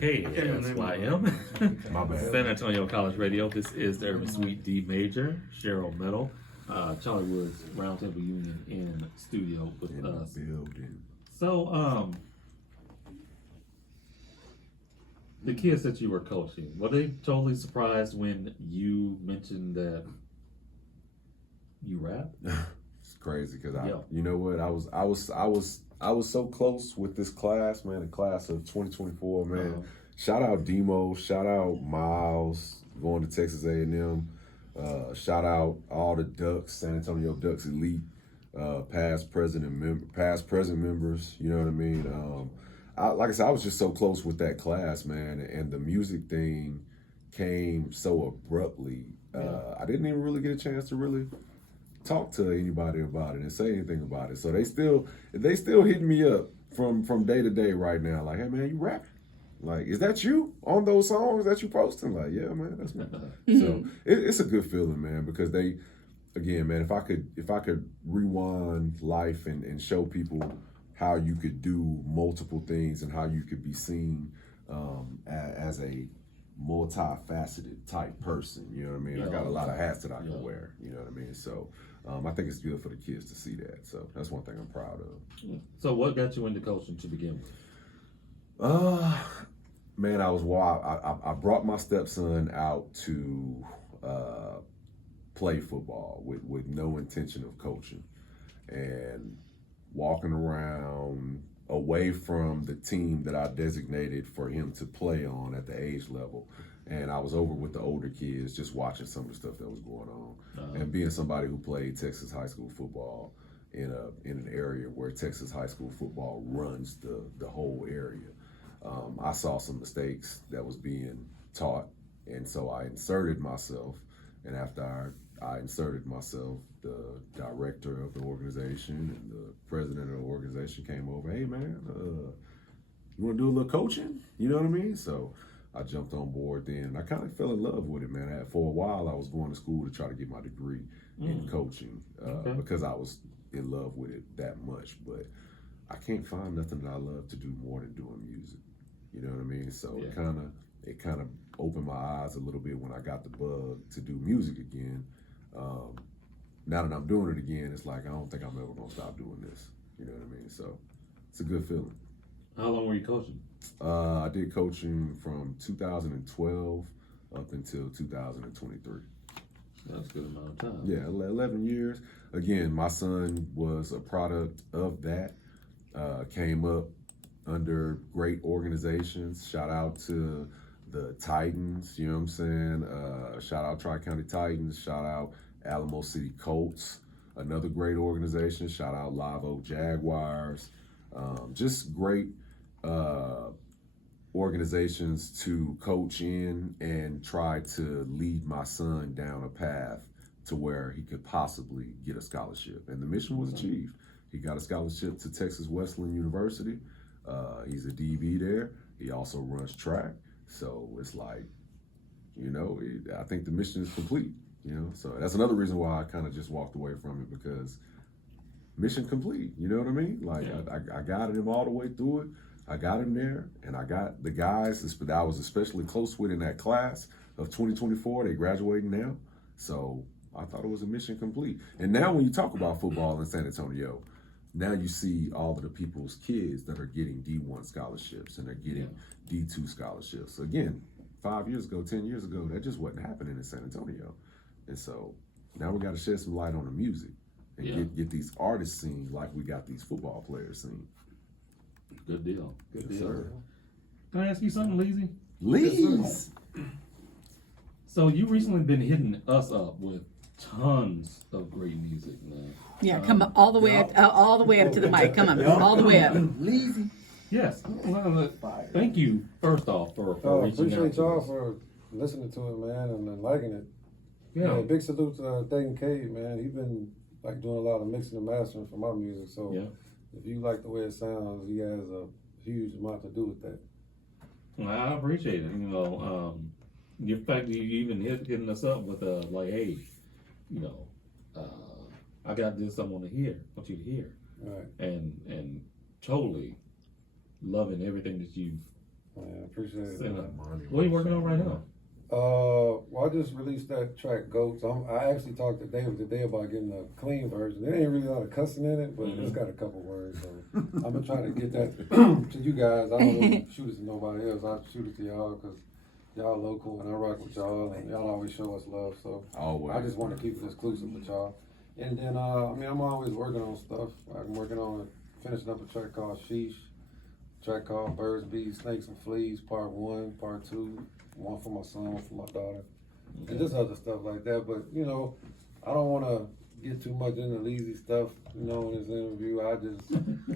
KSYM, My bad. San Antonio College Radio. This is the Urban Suite D Major, Cheryl Metal, Chalie Woodz, Roundtable Union in studio with In us. the building. So, the kids that you were coaching, were they totally surprised when you mentioned that you rap? It's crazy because Yeah. you know what, I was so close with this class, man. The class of 2024, man. Uh-huh. Shout out Demo, shout out Miles going to Texas A&M. Shout out all the Ducks, San Antonio Ducks Elite, past present members. You know what I mean? Like I said, I was just so close with that class, man, and the music thing came so abruptly. I didn't even really get a chance to really talk to anybody about it and say anything about it. So they still hitting me up from day to day right now. Like, hey man, you rapping? Like, is that you on those songs that you posting? Like, yeah, man, that's me. So it's a good feeling, man, because they, again, man, if I could rewind life and show people how you could do multiple things and how you could be seen as a multifaceted type person, you know what I mean? Yeah. I got a lot of hats that I can wear, you know what I mean? So I think it's good for the kids to see that. So that's one thing I'm proud of. So what got you into coaching to begin with? Man, I brought my stepson out to play football with no intention of coaching, and walking around away from the team that I designated for him to play on at the age level. And I was over with the older kids just watching some of the stuff that was going on. And being somebody who played Texas high school football in an area where Texas high school football runs the whole area, I saw some mistakes that was being taught. And so I inserted myself. And after I inserted myself, the director of the organization and the president of the organization came over. Hey man, you want to do a little coaching? You know what I mean? So I jumped on board then, and I kind of fell in love with it, man. For a while, I was going to school to try to get my degree in coaching because I was in love with it that much. But I can't find nothing that I love to do more than doing music. You know what I mean? So it kind of opened my eyes a little bit when I got the bug to do music again. Now that I'm doing it again, it's like I don't think I'm ever gonna stop doing this. You know what I mean? So it's a good feeling. How long were you coaching? I did coaching from 2012 up until 2023. That's a good amount of time. Yeah, 11 years. Again, my son was a product of that. Came up under great organizations. Shout out to the Titans, you know what I'm saying? Shout out Tri-County Titans. Shout out Alamo City Colts, another great organization. Shout out Live Oak Jaguars. Just great organizations to coach in and try to lead my son down a path to where he could possibly get a scholarship. And the mission was achieved. He got a scholarship to Texas Wesleyan University. He's a DB there. He also runs track. So it's like, you know, I think the mission is complete, you know? So that's another reason why I kind of just walked away from it, because mission complete, you know what I mean? Like, I got him all the way through it. I got him there, and I got the guys that I was especially close with in that class of 2024. They graduating now. So I thought it was a mission complete. And now when you talk about football in San Antonio, now you see all of the people's kids that are getting D1 scholarships and they're getting D2 scholarships. So again, 5 years ago, 10 years ago, that just wasn't happening in San Antonio. And so now we got to shed some light on the music and get these artists seen like we got these football players seen. Good deal. Good deal. Sir. Can I ask you something, Leezy? Lees. So you recently been hitting us up with tons of great music, man. Yeah, come all the way up to the mic. Come on, all the way up. Lazy. Yes. Well, thank you, first off, for reaching out. Appreciate y'all for listening to it, man, and liking it. Yeah. Big salute to Dayton Cade, man. He's been like doing a lot of mixing and mastering for my music. So if you like the way it sounds, he has a huge amount to do with that. Well, I appreciate it. You know, the fact that you even hitting us up with like, hey, you know, I got this I want you to hear. Right. And totally loving everything that you've Man, appreciate it. Say Man. that. What are you working on right now? Well, I just released that track Goats. I actually talked to David today about getting a clean version. There ain't really a lot of cussing in it, but it's got a couple words. So I'm gonna try to get that to you guys. I don't really shoot it to nobody else. I shoot it to y'all because y'all local and I rock with y'all and y'all always show us love. So Always. I just want to keep it exclusive with y'all. And then I mean I'm always working on stuff. I'm working on finishing up a track called Sheesh, a track called Birds, Bees, Snakes and Fleas, Part 1, Part 2. One for my son, one for my daughter, and just other stuff like that. But you know, I don't want to get too much into lazy stuff. You know, in this interview, I just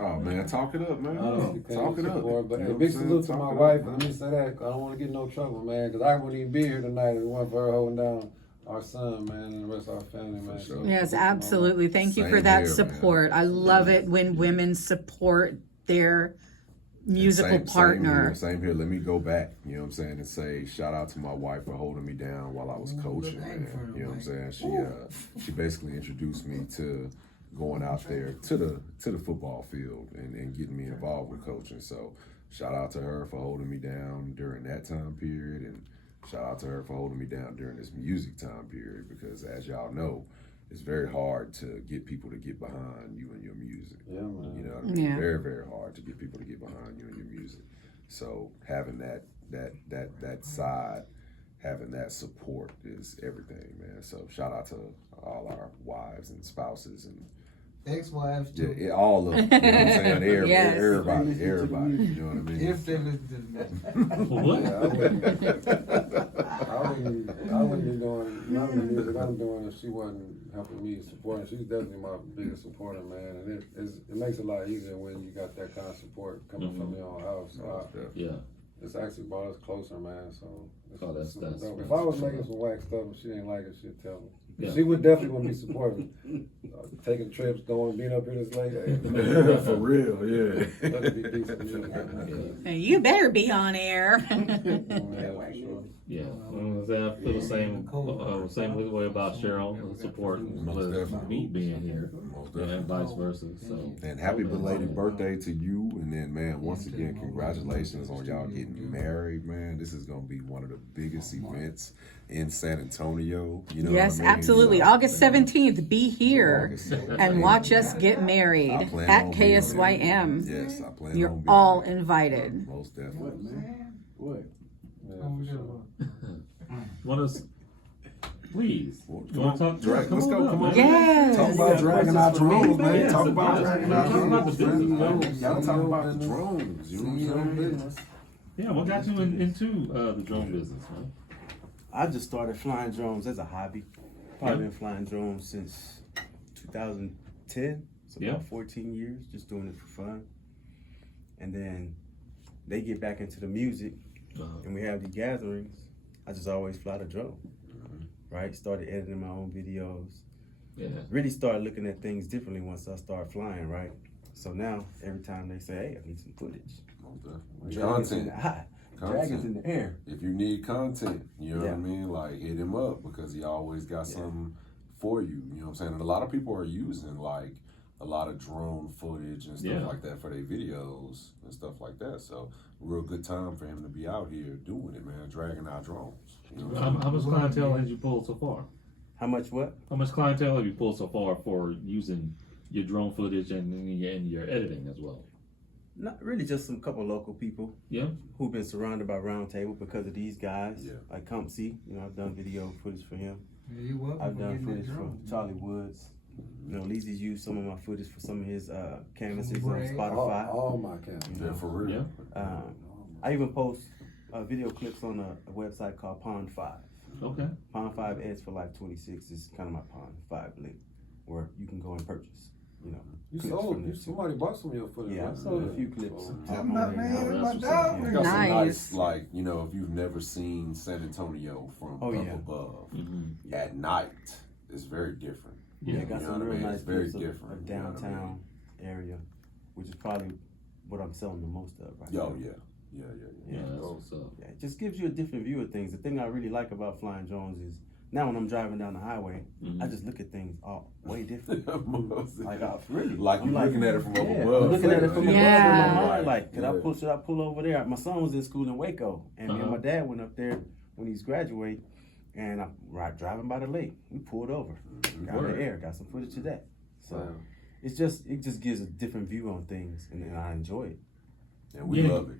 Oh man, talk it up, man. Talk it up. But You know hey, what big I'm saying? salute to Talk my it wife. up, Let man. me say that. I don't want to get in no trouble, man, because I wouldn't even be here tonight if it wasn't for her holding down our son, man, and the rest of our family, man. sure. So, Yes, absolutely. Thank you for Same that here, man. support. I love it when women support their musical partner. Same here. Let me go back, you know what I'm saying, and say shout out to my wife for holding me down while I was coaching, man. You know what I'm saying? She basically introduced me to going out there to the football field and getting me involved with coaching. So shout out to her for holding me down during that time period, and shout out to her for holding me down during this music time period, because as y'all know, it's very hard to get people to get behind you and your music. Yeah, man. You know what I mean? Yeah. Very, very hard to get people to get behind you and your music. So having that side, having that support is everything, man. So shout out to all our wives and spouses and ex-wives yeah, too. all of them. You know what I'm saying? Yes. Everybody, you know what I mean? If they listen to the What? I wouldn't be doing none of the music I'm doing if she wasn't helping me and supporting. She's definitely my biggest supporter, man. And it makes it a lot easier when you got that kind of support coming from your own house. So Yeah. it's actually brought us closer, man. So Oh, that's if I was making some whack stuff and she didn't like it, she'd tell me. Yeah. She would definitely want to be supportive. Taking trips, going, being up here this late. Hey, For real, yeah. let it be decent music. Man. Hey, you better be on air. Yeah, for sure. Yeah, I feel the same way about Cheryl, supporting Most with definitely. me being here, Most and vice versa. So, And happy belated birthday to you. And then, man, once again, congratulations on y'all getting married, man. This is going to be one of the biggest events in San Antonio. You know Yes, what I mean? absolutely. So, August 17th, be here August 17th. and watch us get married I plan at on being there. KSYM. Yes, I plan You're on being all there. invited. Most definitely. What? Yeah, for sure. want us, please. Well, You want to talk? Drag- Come let's on go, up, come man. on. Yes. Talk about dragging our drones, man. Yeah, Talk it's about the dragging business. our Talk about the drones. business, man. Y'all talk about the drones. You know what I'm saying? business. Yeah, what got you into the drone business, man? I just started flying drones as a hobby. Probably been flying drones since 2010. So Yeah. about 14 years, just doing it for fun. And then they get back into the music and we have the gatherings. I just always fly the drone, right? Started editing my own videos. Yeah. Really started looking at things differently once I started flying, right? So now every time they say, hey, I need some footage. Most definitely. Dragons in Content. the high. Dragons in the air. If you need content, you know what I Yeah. mean? Like, hit him up because he always got something for you. You know what I'm saying? And a lot of people are using like a lot of drone footage and stuff Yeah. like that for their videos and stuff like that. So, real good time for him to be out here doing it, man, dragging our drones. You know what I'm saying? How much clientele has you pulled so far? How much what? How much clientele have you pulled so far for using your drone footage and your editing as well? Not really, just some couple local people. Yeah. Who've been surrounded by Roundtable because of these guys. Yeah. Like Compsy, you know, I've done video footage for him. Yeah, you welcome I've for done getting that footage for drone. Charlie Woodz. You know, Leezy's used some of my footage for some of his canvases on Great. Spotify. All my cameras. Yeah, for real. Yeah. I even post video clips on a website called Pond 5. Okay. Pond 5 Ads for Life 26 is kind of my Pond 5 link where you can go and purchase, you know. You clips sold. from this. Somebody bought some of your footage. Yeah, right? I've sold a few clips. So, Tell me about man, Oh, my that's dog. You got some Nice. nice, like, you know, if you've never seen San Antonio from Oh, up yeah. above, Mm-hmm. at night, it's very different. Yeah, Yeah. I got You know some what I real mean? nice It's very clips of different, you know what I downtown area, which is probably what I'm selling the most of right Yo, now. yeah. Yeah, that's what's up. Yeah, it just gives you a different view of things. The thing I really like about flying drones is Now when I'm driving down the highway, Mhm. I just look at things all way different. Like really, Like I'm you're looking at it from up yeah, above. I'm looking at it from above Yeah. in my mind. Like, Yeah. should I pull over there? My son was in school in Waco, and me and Uh-huh. my dad went up there when he's graduating, and I'm driving by the lake. We pulled over, got Word. the air, got some footage of that. So Wow. it just gives a different view on things, and I enjoy it. And we Yeah. love it.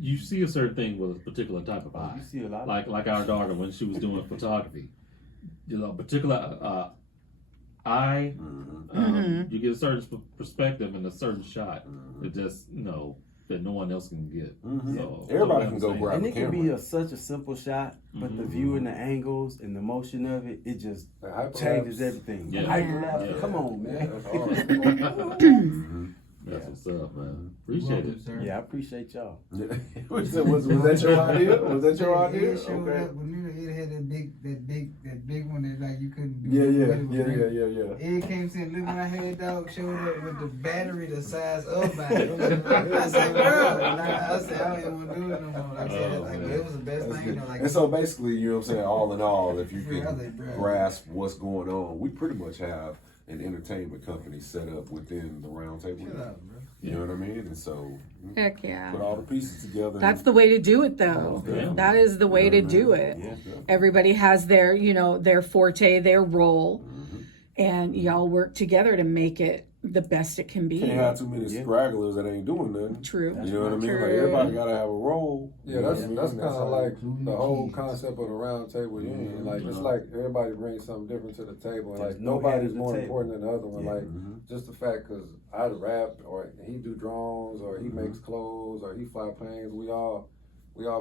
You see a certain thing with a particular type of eye. You see a lot of Like our daughter when she was doing photography, particular eye, you get a certain perspective and a certain shot that just that no one else can get. So Everybody so can go I'm grab and a it can camera. be such a simple shot, but the view and the angles and the motion of it, it just The hyperlapse. changes everything. Yeah. Hyperlapse, Yeah. come on, Yeah, man. that's hard. That's what's up, man. Appreciate Welcome, it. sir. Yeah, I appreciate y'all. was that your idea? Was that your idea? It showed Okay. up when it had that big one that like you couldn't do. Yeah. It came to look when I had dog showed up with the battery the size of mine. I said, bro, I said I don't even want to do it no more. Like I said, like it was the best That's thing. good. Like And so basically, you know what I'm saying, all in all, if you Yeah, I can think, bro. grasp what's going on, we pretty much have an entertainment company set up within the round table. chill out, bro. You know what I mean? And so Heck yeah. put all the pieces together. That's the way to do it, though. Yeah. That is the way to do it. Yeah. Everybody has their, their forte, their role, and y'all work together to make it the best it can be. Can't have too many Yeah. stragglers that ain't doing nothing. True. You know what I mean? Like True. everybody gotta have a role. Yeah, that's You know what I that's mean? kind of how- like including the the whole kids. concept of the round table union. Like it's Mhm. like everybody brings something different to the table, and There's like no head nobody's at the more table. important than the other one. Yeah. Like just the fact because I rap or he do drones or he makes clothes or he fly planes. We all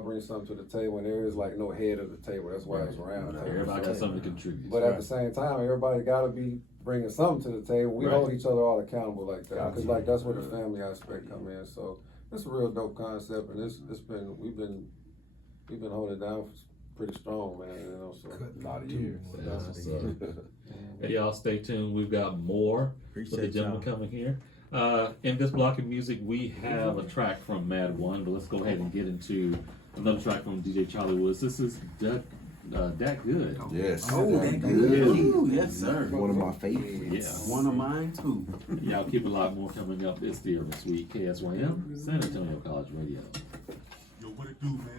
bring something to the table, and there is like no head of the table. That's why it's round table. Everybody got something to contribute. But at the same time, everybody got to be bringing something to the table. We Right. hold each other all accountable like that because Gotcha. like that's where the family aspect come in. So it's a real dope concept, and we've been holding it down pretty strong, man. You know, so A lot of years. That's what's up. Hey, y'all stay tuned. We've got more with the Appreciate gentleman y'all. coming here. In this block of music, we have a track from Mad One, but let's go ahead and get into another track from DJ Chalie Woodz. This is That Good. Yes. Oh, That's that good. good. Yes, sir. One of my favorites. Yeah. One of mine too. Y'all keep a lot more coming up. It's the Urban Suite, KSYM, San Antonio College Radio. Yo, what it do, man?